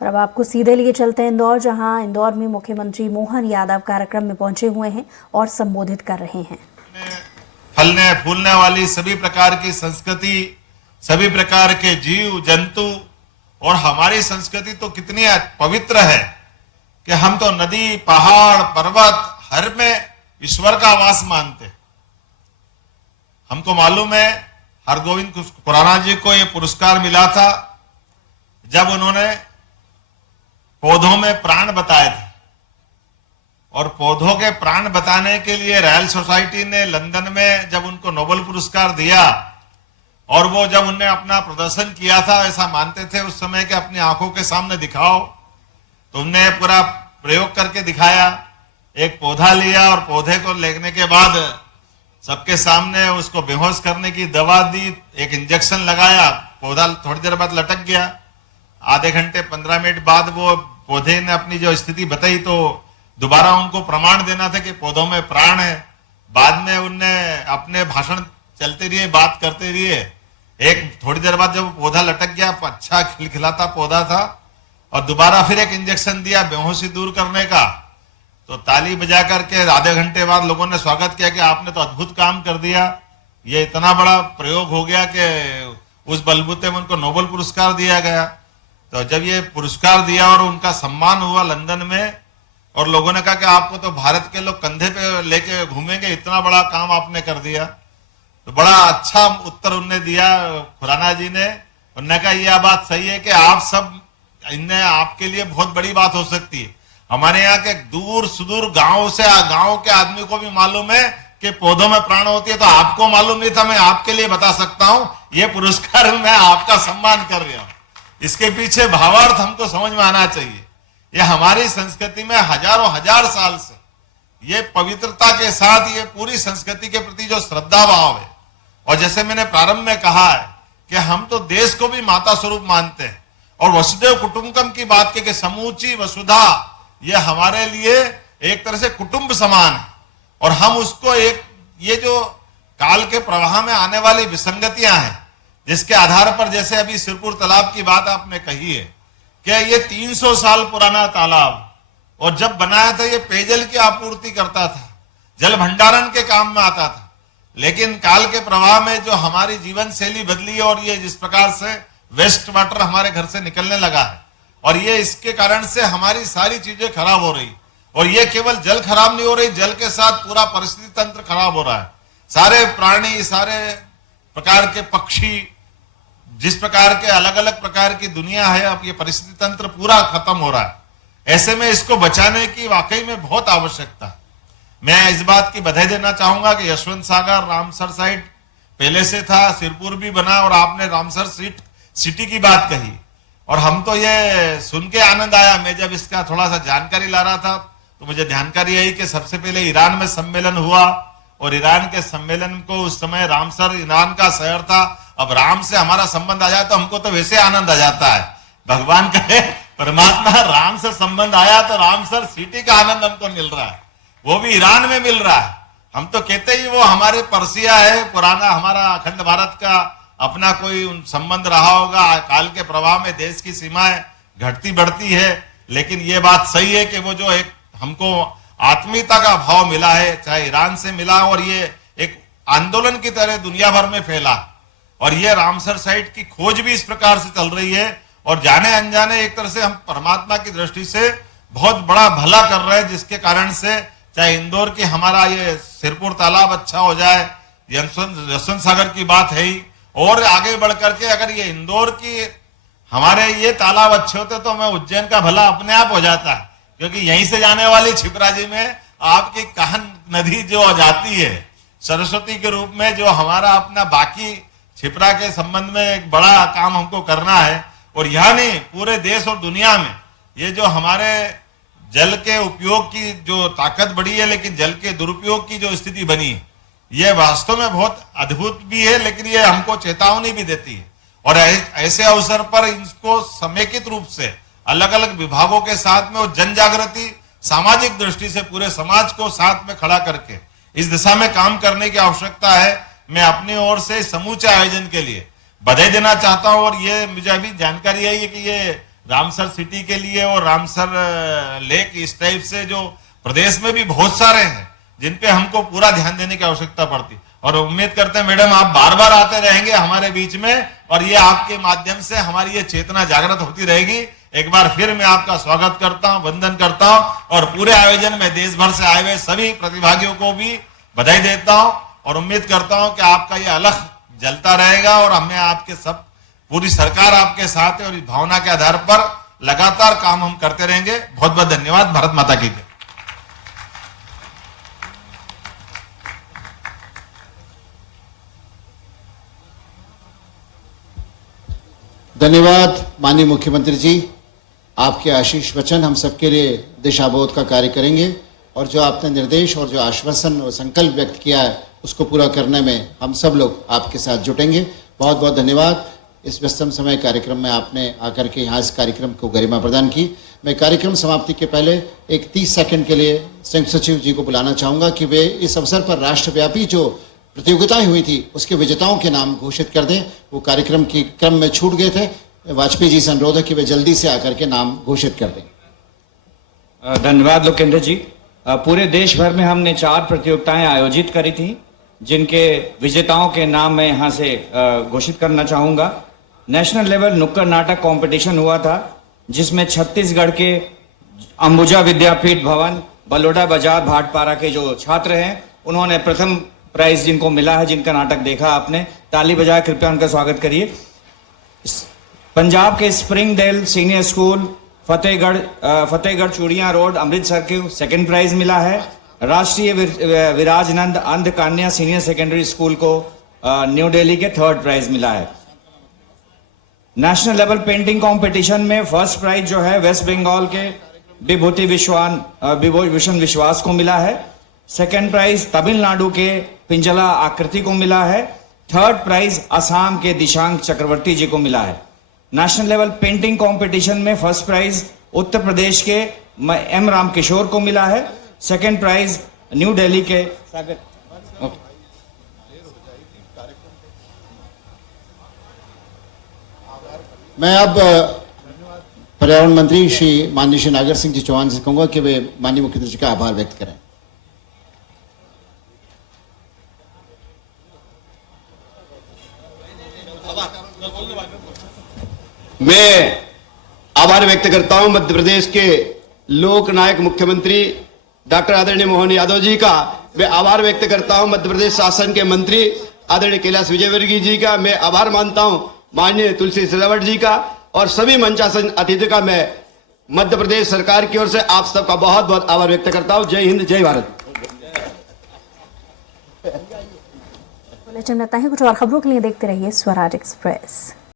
और अब आपको सीधे लिए चलते हैं इंदौर, जहां इंदौर में मुख्यमंत्री मोहन यादव कार्यक्रम में पहुंचे हुए हैं और संबोधित कर रहे हैं। फलने फूलने वाली सभी प्रकार की संस्कृति, सभी प्रकार के जीव जंतु, और हमारी संस्कृति तो कितनी पवित्र है कि हम तो नदी पहाड़ पर्वत हर में ईश्वर का वास मानते। हमको मालूम है हरगोविंद खुराना जी को ये पुरस्कार मिला था जब उन्होंने पौधों में प्राण बताए थे, और पौधों के प्राण बताने के लिए रॉयल सोसाइटी ने लंदन में जब उनको नोबेल पुरस्कार दिया, और वो जब उनने अपना प्रदर्शन किया था, ऐसा मानते थे उस समय कि अपनी आंखों के सामने दिखाओ, तो उनने पूरा प्रयोग करके दिखाया। एक पौधा लिया और पौधे को लेने के बाद सबके सामने उसको बेहोश करने की दवा दी, एक इंजेक्शन लगाया, पौधा थोड़ी देर बाद लटक गया। आधे घंटे 15 मिनट बाद वो पौधे ने अपनी जो स्थिति बताई, तो दोबारा उनको प्रमाण देना था कि पौधों में प्राण है। बाद में उनने अपने भाषण चलते रहिए, बात करते रहिए। एक थोड़ी देर बाद जब पौधा लटक गया, अच्छा खिलखिलाता पौधा था, और दोबारा फिर एक इंजेक्शन दिया बेहोशी दूर करने का, तो ताली बजा करके आधे घंटे बाद लोगों ने स्वागत किया कि आपने तो अद्भुत काम कर दिया। ये इतना बड़ा प्रयोग हो गया कि उस बलबूते में उनको नोबेल पुरस्कार दिया गया। तो जब ये पुरस्कार दिया और उनका सम्मान हुआ लंदन में, और लोगों ने कहा कि आपको तो भारत के लोग कंधे पे लेके घूमेंगे, इतना बड़ा काम आपने कर दिया। तो बड़ा अच्छा उत्तर उनने दिया खुराना जी ने। उन्होंने कहा यह बात सही है कि आप सब, इनने आपके लिए बहुत बड़ी बात हो सकती है। हमारे यहाँ के दूर सुदूर गांव से गांव के आदमी को भी मालूम है कि पौधों में प्राण होती है, तो आपको मालूम नहीं था, मैं आपके लिए बता सकता हूं। ये पुरस्कार मैं आपका सम्मान कर रहा हूं। इसके पीछे भावार्थ हमको समझ में आना चाहिए। ये हमारी संस्कृति में हजारों हजार साल से ये पवित्रता के साथ ये पूरी संस्कृति के प्रति जो श्रद्धा भाव है, और जैसे मैंने प्रारंभ में कहा है कि हम तो देश को भी माता स्वरूप मानते हैं, और वसुदेव कुटुंबकम की बात की कि समूची वसुधा, ये हमारे लिए एक तरह से कुटुंब समान है। और हम उसको एक, ये जो काल के प्रवाह में आने वाली विसंगतियां हैं, जिसके आधार पर, जैसे अभी सिरपुर तालाब की बात आपने कही है कि ये 300 साल पुराना तालाब, और जब बनाया था ये पेयजल की आपूर्ति करता था, जल भंडारण के काम में आता था। लेकिन काल के प्रवाह में जो हमारी जीवन शैली बदली, और ये जिस प्रकार से वेस्ट वाटर हमारे घर से निकलने लगा है, और ये इसके कारण से हमारी सारी चीजें खराब हो रही, और ये केवल जल खराब नहीं हो रही, जल के साथ पूरा परिस्थिति तंत्र खराब हो रहा है। सारे प्राणी, सारे प्रकार के पक्षी, जिस प्रकार के अलग अलग प्रकार की दुनिया है, अब ये परिस्थिति तंत्र पूरा खत्म हो रहा है। ऐसे में इसको बचाने की वाकई में बहुत आवश्यकता है। मैं इस बात की बधाई देना चाहूंगा कि यशवंत सागर रामसर साइड पहले से था, सिरपुर भी बना, और आपने रामसर सिटी की बात कही, और हम तो ये सुन के आनंद आया। मैं जब इसका थोड़ा सा जानकारी ला रहा था, तो मुझे जानकारी आई कि सबसे पहले ईरान में सम्मेलन हुआ, और ईरान के सम्मेलन को उस समय रामसर ईरान का शहर था। अब राम से हमारा संबंध आ जाए तो हमको तो वैसे आनंद आ जाता है। भगवान करे, परमात्मा राम से संबंध आया तो रामसर सिटी का आनंद हमको मिल रहा है, वो भी ईरान में मिल रहा है। हम तो कहते ही वो हमारे पर्सिया है, पुराना हमारा अखंड भारत का अपना कोई संबंध रहा होगा। काल के प्रवाह में देश की सीमाएं घटती बढ़ती है, लेकिन ये बात सही है कि वो जो एक हमको आत्मीयता का भाव मिला है, चाहे ईरान से मिला, और ये एक आंदोलन की तरह दुनिया भर में फैला, और ये रामसर साइट की खोज भी इस प्रकार से चल रही है, और जाने अनजाने एक तरह से हम परमात्मा की दृष्टि से बहुत बड़ा भला कर रहे हैं, जिसके कारण से चाहे इंदौर की हमारा ये सिरपुर तालाब अच्छा हो जाए, यशवंत सागर की बात है ही, और आगे बढ़ करके अगर ये इंदौर की हमारे ये तालाब अच्छे होते तो मैं उज्जैन का भला अपने आप हो जाता है। क्योंकि यहीं से जाने वाली छिपराजी में आपकी काहन नदी जो जाती है सरस्वती के रूप में, जो हमारा अपना बाकी छिपरा के संबंध में एक बड़ा काम हमको करना है। और यहाँ नहीं, पूरे देश और दुनिया में ये जो हमारे जल के उपयोग की जो ताकत बढ़ी है, लेकिन जल के दुरुपयोग की जो स्थिति बनी है, ये वास्तव में बहुत अद्भुत भी है, लेकिन ये हमको चेतावनी भी देती है। और ऐसे अवसर पर इसको समेकित रूप से अलग अलग विभागों के साथ में, और जन जागृति सामाजिक दृष्टि से पूरे समाज को साथ में खड़ा करके इस दिशा में काम करने की आवश्यकता है। मैं अपनी ओर से समूचे आयोजन के लिए बधाई देना चाहता हूं। और ये मुझे अभी जानकारी आई है कि ये रामसर सिटी के लिए और रामसर लेक, इस टाइप से जो प्रदेश में भी बहुत सारे हैं जिन पे हमको पूरा ध्यान देने की आवश्यकता पड़ती, और उम्मीद करते हैं मैडम आप बार बार आते रहेंगे हमारे बीच में, और ये आपके माध्यम से हमारी ये चेतना जागृत होती रहेगी। एक बार फिर मैं आपका स्वागत करता हूं, वंदन करता हूं, और पूरे आयोजन में देश भर से आए हुए सभी प्रतिभागियों को भी बधाई देता हूं, और उम्मीद करता हूं कि आपका ये अलख जलता रहेगा, और हमें आपके सब पूरी सरकार आपके साथ है, और इस भावना के आधार पर लगातार काम हम करते रहेंगे। बहुत बहुत धन्यवाद। भारत माता की जय। धन्यवाद माननीय मुख्यमंत्री जी, आपके आशीष वचन हम सबके लिए दिशाबोध का कार्य करेंगे, और जो आपने निर्देश और जो आश्वासन और संकल्प व्यक्त किया है उसको पूरा करने में हम सब लोग आपके साथ जुटेंगे। बहुत बहुत धन्यवाद। इस व्यस्तम समय कार्यक्रम में आपने आकर के यहाँ इस कार्यक्रम को गरिमा प्रदान की। मैं कार्यक्रम समाप्ति के पहले एक 30 सेकंड के लिए संयुक्त सचिव जी को बुलाना चाहूँगा कि वे इस अवसर पर राष्ट्रव्यापी जो प्रतियोगिताएं हुई थी उसके विजेताओं के नाम घोषित कर दें। वो कार्यक्रम के क्रम में छूट गए थे। वाजपेयी जी से अनुरोध है कि वे जल्दी से आकर के नाम घोषित कर दें। धन्यवाद लोकेंद्र जी। पूरे देश भर में हमने 4 प्रतियोगिताएं आयोजित करी थी, जिनके विजेताओं के नाम मैं यहाँ से घोषित करना चाहूँगा। नेशनल लेवल नुक्कड़ नाटक कंपटीशन हुआ था, जिसमें छत्तीसगढ़ के अंबुजा विद्यापीठ भवन, बलोडा बाजार, भाटपारा के जो छात्र हैं, उन्होंने प्रथम प्राइज जिनको मिला है, जिनका नाटक देखा आपने, ताली बजाए कृपया उनका स्वागत करिए। पंजाब के स्प्रिंगडेल सीनियर स्कूल फतेहगढ़ चूड़ियां रोड अमृतसर के सेकंड प्राइज मिला है। राष्ट्रीय विराजनंद अंध कन्या सीनियर सेकेंडरी स्कूल को न्यू दिल्ली के 3rd प्राइज मिला है। नेशनल लेवल पेंटिंग कंपटीशन में फर्स्ट प्राइज जो है वेस्ट बंगाल के विभूति विश्वन विश्वास को मिला है। सेकंड प्राइज तमिलनाडु के पिंजला आकृति को मिला है। 3rd प्राइज असम के दिशांक चक्रवर्ती जी को मिला है। नेशनल लेवल पेंटिंग कंपटीशन में फर्स्ट प्राइज उत्तर प्रदेश के एम रामकिशोर को मिला है। सेकंड प्राइज न्यू दिल्ली के मैं अब पर्यावरण मंत्री श्री माननीय श्री नागर सिंह जी चौहान से कहूंगा कि वे माननीय मुख्यमंत्री जी का आभार व्यक्त करें। मैं आभार व्यक्त करता हूं मध्य प्रदेश के लोक नायक मुख्यमंत्री डॉक्टर आदरणीय मोहन यादव जी का। मैं आभार व्यक्त करता हूं मध्य प्रदेश शासन के मंत्री आदरणीय कैलाश विजयवर्गीय जी का। मैं आभार मानता हूं माननीय तुलसी सिलावट जी का, और सभी मंचासन अतिथि का मैं मध्य प्रदेश सरकार की ओर से आप सबका बहुत बहुत आभार व्यक्त करता हूं। जय हिंद, जय भारत। बुलेटिन में इतना ही। कुछ और खबरों के लिए देखते रहिए स्वराज एक्सप्रेस।